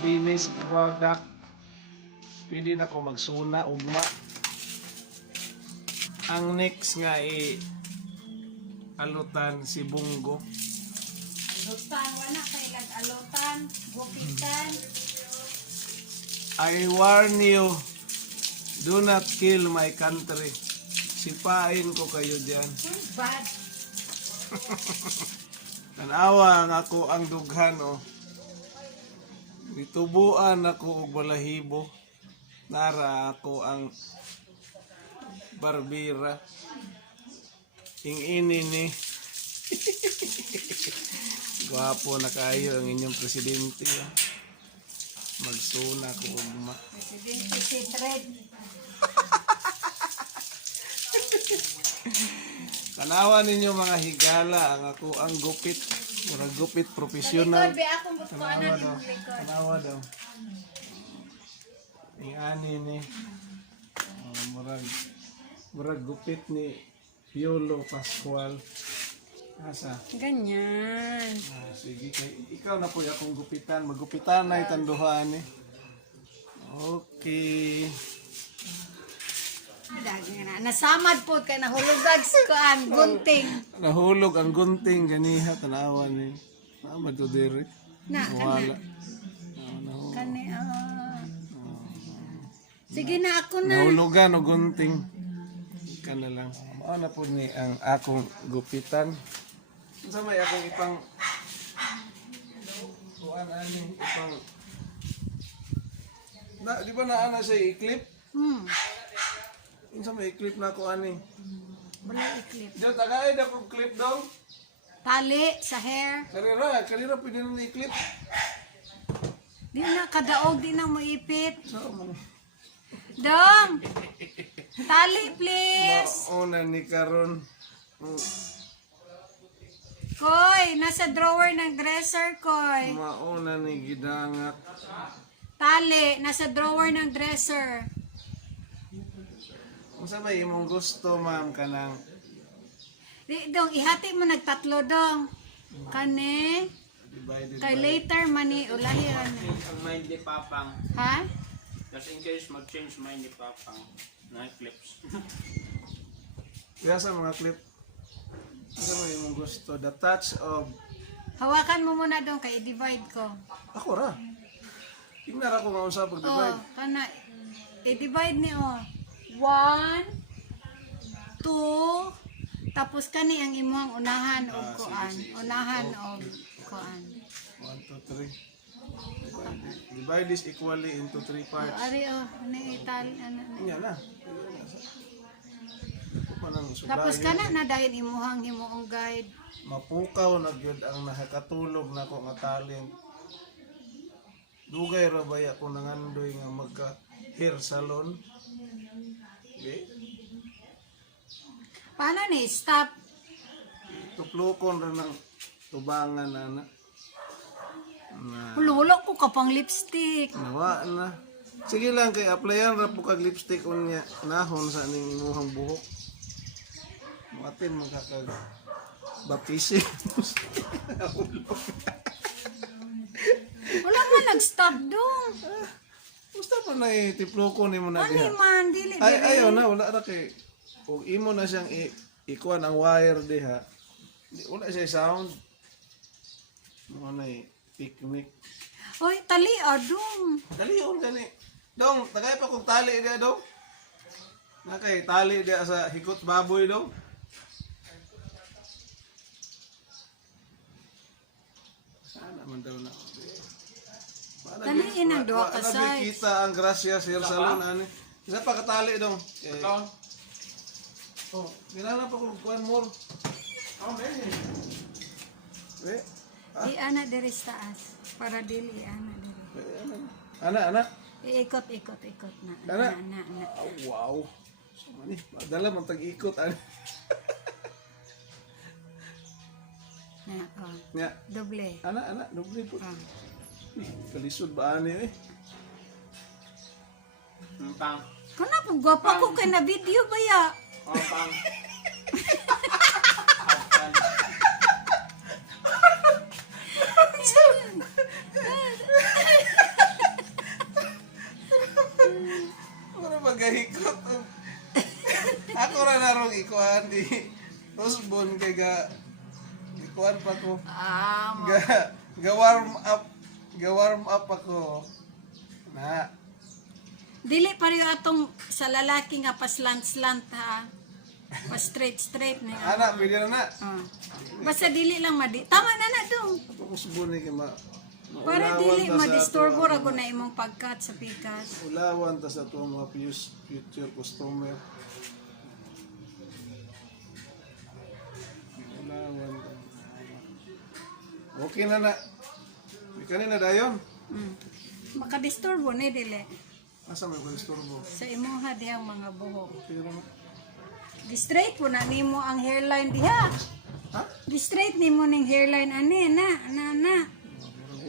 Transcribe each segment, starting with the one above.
finished product. Pwede na ko magsuna ugma. Ang next nga alutan si Bungo. Alutan, wala kay alutan, gupitan. I warn you, do not kill my country. Sipain ko kayo dyan. Bad. Tanawa nga ako ang dughan o. Nitubuan ako og balahibo. Nara ako ang barbira. Ingini ni. Gwapo na kayo ang inyong presidente. Magsuna ko ugma. Presidente si Fred. Tanawa ninyo mga higala, ang ako ang gupit. Murag gupit professional. Likod, be akong butkuanan Tanawa daw. yung likod. Tanawa daw. Ingani ni. Murag gupit ni Piolo Pascual. Asa? Ganyan. Sige, ikaw na po akong gupitan. Magupitan na itanduhan eh. Okay. Dagi na. Nasamad po kay nahulugag sa kuan, gunting. Nahulog ang gunting ganiha tanawa ni. Tama to dire. Na, Wala. Kani, Sige na, ako na. Nahulugan o gunting. Ika na lang. Ano po ni ang akong gupitan. Sa may akong ipang kuan ani ipang na di ba naana sa i-clip? Sa may i-clip na ko ani. Wala i-clip. Diyo tagay na kong clip daw. Tali sa hair. Karira pwede na i-clip. Di na kadaog, di na mo ipit. So, Dong! Tali, please! mauna ni karon. Koy, nasa drawer ng dresser, Koy. Mauna ni gidangat. Tali, nasa drawer ng dresser. Unsa may imong gusto ma'am kanang Di, Dong, ihati mo nagtatlo, Dong. Kani? divided Kay by later mani, ulahi ano. Ang mind ni Papang. Ha? Just in case mag-change mind ni Papang na clips. kaya sa mga clip. Unsa may imong gusto? The touch of Hawakan mo muna, Dong, kay i-divide ko. ako ra. Tingnan ako nga unsa pag divide. Oh, kana. I-divide ni, oh. 1, 2, tapos kani ang imuhang unahan o kuan. Unahan o kuan. 1 2 3. Divide this equally into 3 parts. Ari oh, ano itali ano. Inya na. Manang Tapos sulayan. kana na dayon imuhang himuong guide. Mapukaw na gyud ang nakakatulog nako nga talent. Dugay ra bay ako nangandoy nga magka hair salon. Okay? Paano ni stop? Tuplokon ra ng tubangan na. Hululok ko kapang lipstick. Nawa na. Sige lang kay applyan ra po kag lipstick unya nahon sa ning imuhang buhok. Matin magkakag baptisi. Wala man nag-stop dong. Gusto pa na tiploko nimo na Ano diha. man dili Ay dili. ayaw na wala ra kay ug imo na siyang ikuan ang wire diha. Wala siya sound. Mo na picnic. Oy, tali adong. Dalion gani. Dong, tagay pa kog tali dia dong. Nakay tali dia sa hikot baboy dong. Sana man daw na. Taliin ang duha ka sides. Kita ang Gracias Hair Salon ani. Isa pa katali dong. Ito. Oh, ginala pa kog one more. Oh, man. Eh, Di ana diri sa taas para dili ana diri. ana. Ikot na. Ana. Na. Oh, wow. Sama ni, madala man tag-ikot ani. Na, oh. Nya, Doble. ana, doble po. Ah. Kalisod ba ani eh? Pang. Kana po gwapa ko kay na video ba ya? Pang. ikuan pa ko. Ah, Ga-warm up ako. Na. dili pa rin atong sa lalaki nga paslant-slant ha. Pa straight ni. Ana, pwede na na. Basta dili lang tama na na dong. Usbo ni kay Para maulawan dili ta sa madisturbo ato, ra ko na imong pagkat sa pikas. Ulawan ta sa ato mga future customer. Ulawan ta. Okay na na. Di kanina dayon. Makadisturbo ni dili Asa may istorbo? sa imuha diyang mga buhok. Pero Di-straight po na nimo ang hairline diha. ha? Di-straight nimo ning hairline ani na.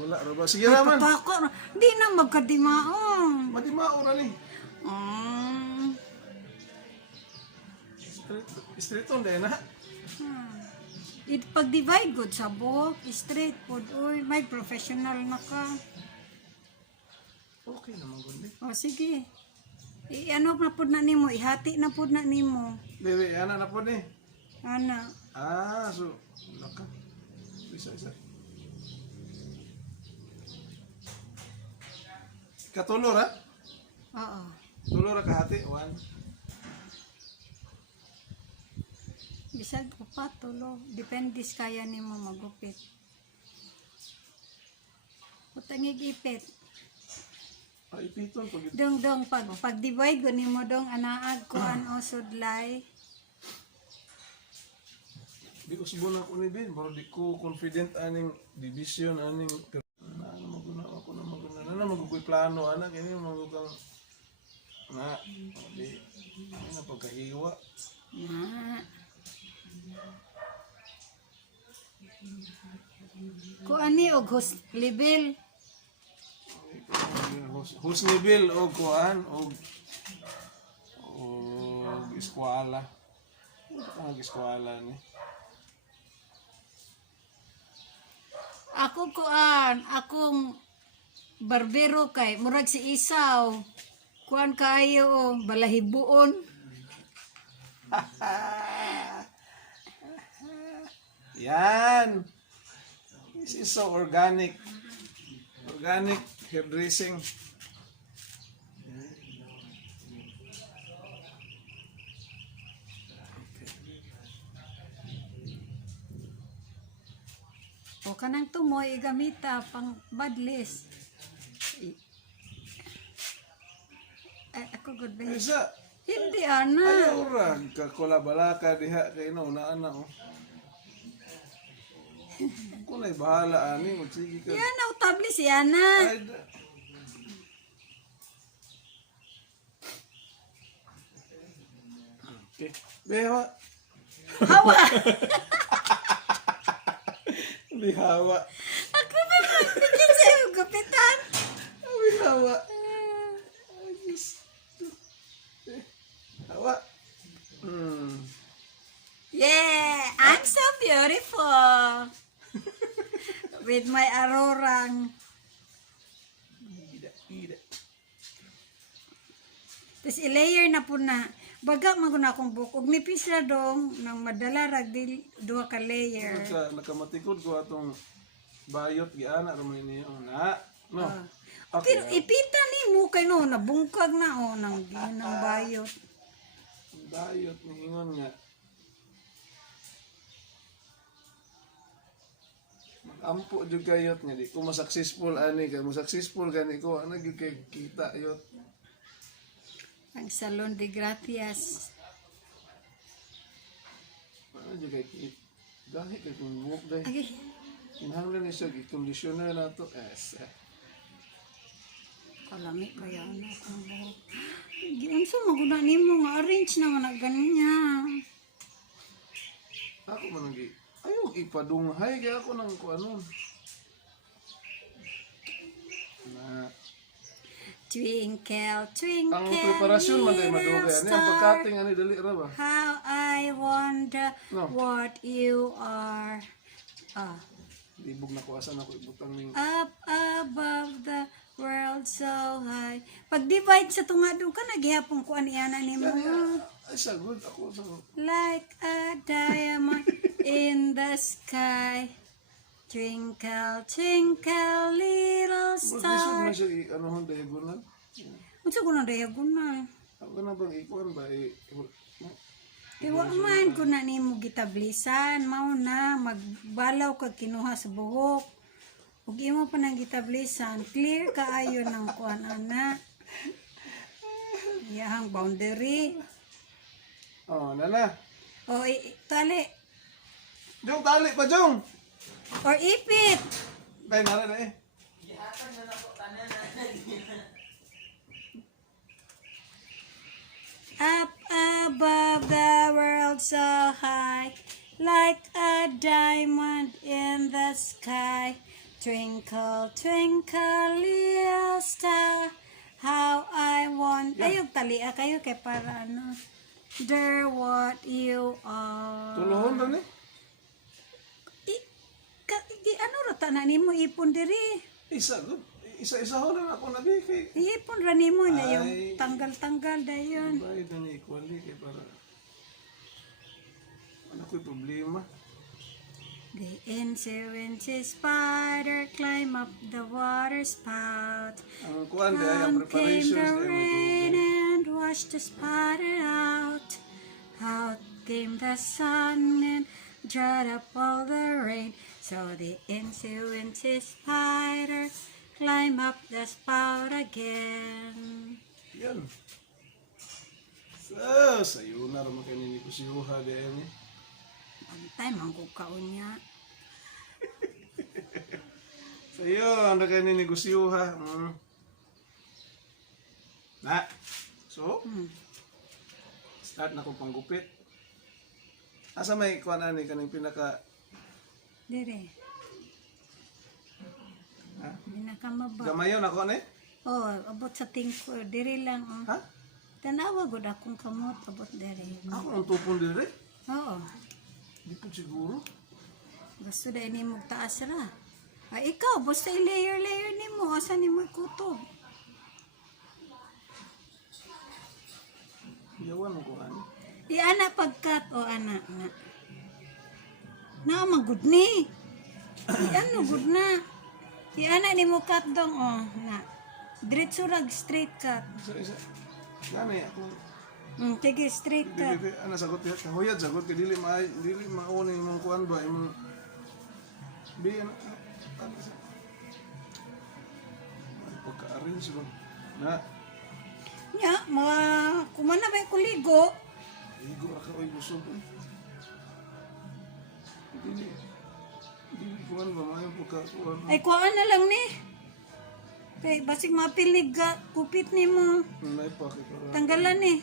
Wala ra ba? Sige raman. Papako, di na magkadimaong. Madimao ra ni. Mm. Straight on din na. Pag-divide good sa buhok, straight po. Uy, may professional na ka. Okay naman gud ni. O sige. Ano na po na nimo, ihati na po na nimo. Bebe, ana na po ni. Ana. So laka. Isa. Katulor ha? Oo. Tulor ra kahati. 1. Bisag ko pa tulo. Depende sa kaya nimo magupit. Utangig ipit. Ay piton pag Dong pag-divide ko nimo dong anaag ko an sudlay. di usbo na ko ni Ben, pero di ko confident aning division aning na magugoy plano ana kini magugang na di na pagkahiwa. Na. Ko ani og level. Hus level og kuan og eskwela. Ang eskwela ni. Ako akong barbero kay murag si Isaw. Kuan kayo balahibuon. Yan. This is so organic. Organic hairdressing. O kanang tumoy igamita pang badlist. Ay, ako good ba? Isa, Hindi ana. ayaw ra kakulabalaka diha kay una ana oh. Ako na'y bahala ani, magsige ka. Yan ang tablis yan na. Ay, okay. Behawa. Hawa. Bihawa. Ako ba magpigil sa'yo gupitan? Bihawa. Hawa. Yeah, I'm so beautiful. With my arorang. Ida. Tapos i-layer na po na. Baga maguna akong buhok. Ug nipis na dong nang madala rag duha ka layer. Nakamatikod ko atong bayot giana ra man niyo na. No. Pero ipita ni mo kay no nabungkag na nang ginang bayot. Bayot ni ingon nga. Ampo jud kayot nga di ko successful ani kay mo successful gani ko ana gyud kay kita yot. Ang Salon de Gracias. Ano jud kay gahi kay kung buhok day. Agi, Kinahanglan ni siya i-conditioner na to. Yes. kalami kaya na akong buhok. Unsa maguna nimo nga arrange naman na ganyan. Ako man nagi ayaw ipadunghay kaya ako nang kuanon. Na Twinkle, twinkle, ang preparasyon man day madugay ani ang pagkating ani dali ra ba? how I wonder No. what you are. Libog na ko asa na ko ibutang ning Up above the world so high. Pag-divide sa tungado ka, naghihapon ko aniana ni mo. Ay, sagod ako. Sagod. Like a diamond in the sky. Twinkle, twinkle, little Isod star. man siya, ano hong diagonal? Unsa ko na diagonal? Ako na bang ikuan ba? Iwa man ko na nimo gitablisan, mao na magbalaw kag kinuha sa buhok. Ug imo pa nang gitablisan, clear kaayo ng kuan ana. Iyang boundary. Oh, nana. O tali Jong, tali pa, Jong! or ipit. Dahil nara na eh. Up above the world so high, like a diamond in the sky. Twinkle, twinkle, little star, how I want. Ayog tali kayo kay para ano. There what you are. Tuluhon rin eh. Di ano rata na nimo ipon diri. Isa-isa ho na ako nabi kay. Ipon ra nimo na Ay. yung tanggal-tanggal dayon. Bayad na ni Equally kay para. Ano ko'y problema? The insurance spider climb up the water spout. Ang kuan di ay ang Down came preparations the ay rain and washed the spider out. Out came the sun and dried up all the rain. So the insurance spider climb up the spout again. Yan. Sayo na rin makanin ni Kusiyuha di ay ni. Antay, mangkukaon niya. Sayo, ang nakanin ni Kusiyuha. Na. So, start na ko panggupit. Asa may kuan ani kaning pinaka Dire. Ha? Binakamaba. gamayon ako ni? Oh, abot sa tingko. Dire lang. Oh. Ha? Tanawa gud akong kamot. Abot dire. Ako ang tupon dire? Oo. Di po siguro. Gusto dahil ni mo taas ra. Ay, ikaw, basta i-layer ni mo. Asa ni mo kutob? Yawan ko ani. Ana pagkat o ana na. Na magud ni. Ano gud na. Ana ni mo cut dong o na. Diretso rag straight cut. Isa. Gani ako. Sige straight cut. Dili ana sagot ya. Huyad sagot kay dili mauni imong kuan ba imong bi ano sa. Pagka-arrange ba? Na, Nya, mga kumana ba kuligo? igo ra ka oy busog. Dili kuan ba mayo pagka-kuan. Ay kuhaan na lang ni. Kay basig mapilig ka, kupit ni mo. Nay pa kay para. Tanggalan ni.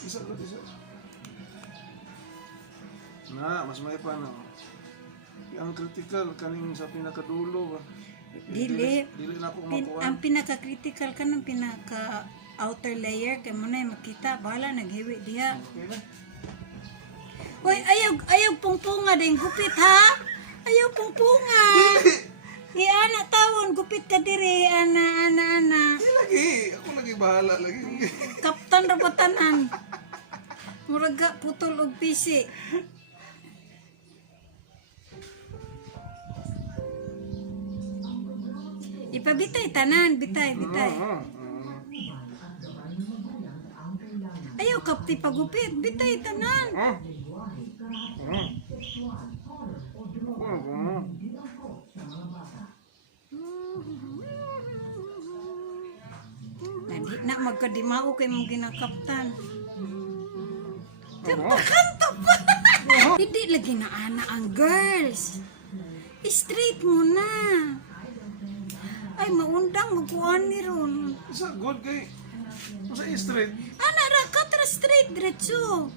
Isa. Na, mas may pa na. Ang critical kaning sa pinakadulo ba. Dili. Dili na ako Ang makuha. pinaka-critical ka ng pinaka-outer layer, kaya mo na yung makita, bahala, naghiwi diha. Okay na. Hoy, ayaw pungpunga din, gupit ha? Ayaw pungpunga. Ana tawon, gupit ka diri, ana. Di lagi. Ako lagi bahala lagi. Kaptan rabatanan. Muraga, putol og pisi. Ipabitay tanan, bitay. Ayaw kapti pagupit, bitay tanan. Nadi na magkadimao kay mong ginakaptan. Kanto pa. Hindi lagi na ana ang girls. Straight mo na. Ay, maundang magkuhan ni ron. Isa good kay. Sa straight. Ana ra, katra straight, diretso.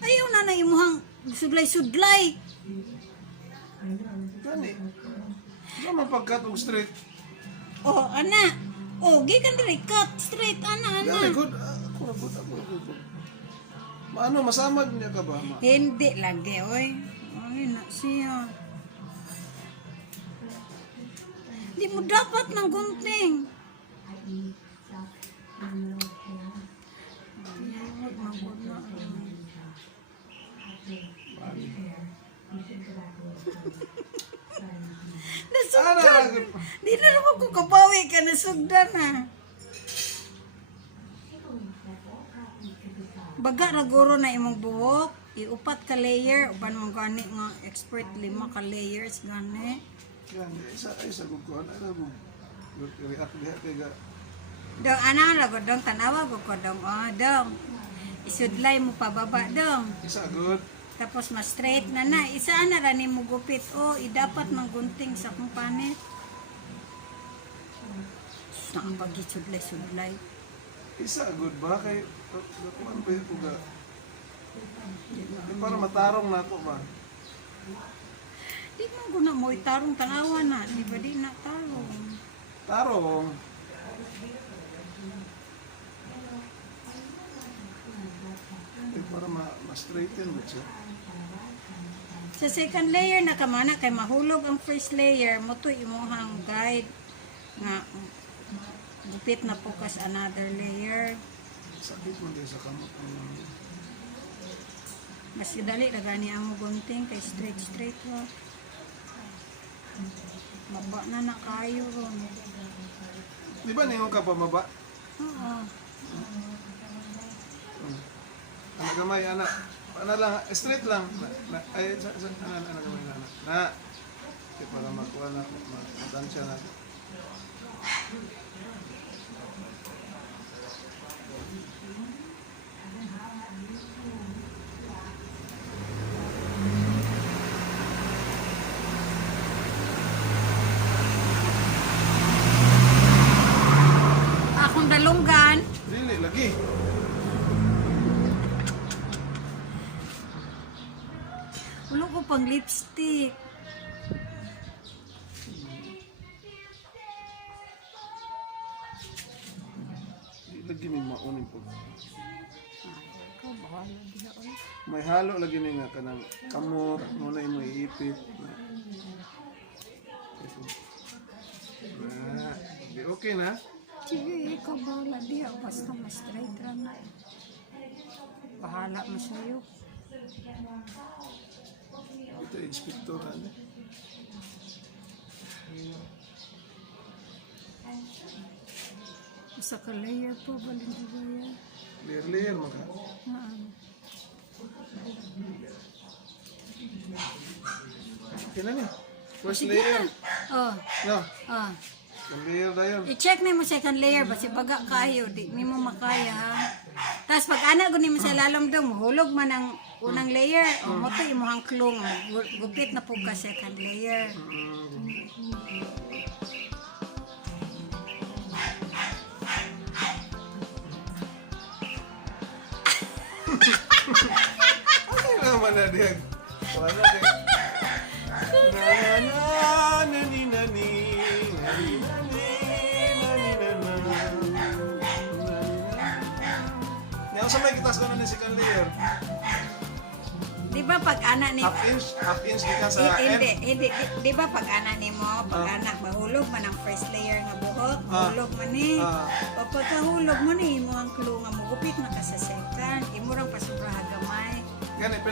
Ayaw na imuhang sudlay-sudlay. Gani. Sama pagkat og straight. Oh, ana. Oh, gikan diri, cut straight, ana. Gani good. Ako na good. Maano masamad niya ka ba? Hindi lagi, oy. Ay, na siya. Di mo dapat ng gunting. Huwag maguna. Nasugdan. Di na naman ko kabawi ka, nasugdan ha. Baga ra guro na imong buhok, iupat ka layer, uban mong gani nga expert 5 ka layers gani. Yan, isa gud ko ana ra gud. React diha kay ga. Dong, ana ra gud dong tanawa gud ko dong. Oh, dong. Isudlay mo pababa dong. Isa good. Tapos mas straight na na. Isa na ra nimo gupit. Oh, idapat ng gunting sa kung panit. Sa ang pag-isudlay-sudlay. Isa good ba kay kuan pa ko ga. Para matarong na ako ba. Di man guna mo itarong tanawa na. Di ba di na tarong? Tarong. Para ma-straighten mo siya. Sa second layer na kamana kay mahulog ang first layer mo to imong guide nga gupit na po kas another layer. Sakit mo din sa kamot. Mas dali na gani ang gunting kay straight ho. Maba na kayo ron. Di ba ningon ka pa maba? Oo. Anak gamay, anak. Ano lang, straight lang. Ay, anak gamay na anak. Na. Okay, para makuha na, matansya na. Akong dalunggan. Dili, lagi. Ulo ko pang lipstick. Lagi may maunin po. Ikaw, bahala diha oy. May halo lagi ni nga kanang kamot, muna mo iipit. Na, di okay na? Sige, ikaw bahala diha. Basta mas straight lang na. Bahala mo sa'yo. Ito inspektor ano? Isa ka layer po, balin Layer maka. Okay na ni. First layer. Oh, No, oh. yung layer na yun. I-check na mo second layer basi baga kayo, di mo makaya ha. Tapos pag ana guni mo sa lalom daw, hulog man ang unang layer, o mo to imong klong, gupit na po ka second layer. Ano naman na din? Wala din. Nani, nani. Ngayon sa may kitas ko na ni second layer. Di ba pag ana ni Half inch di ka sa hindi, di ba pag ana ni mo, pag anak mahulog man ang first layer nga buhok, hulog man ni. O pagkahulog mo ni mo ang clue nga mo gupit na ka sa second, imo rang pasubra gamay. Gani, pila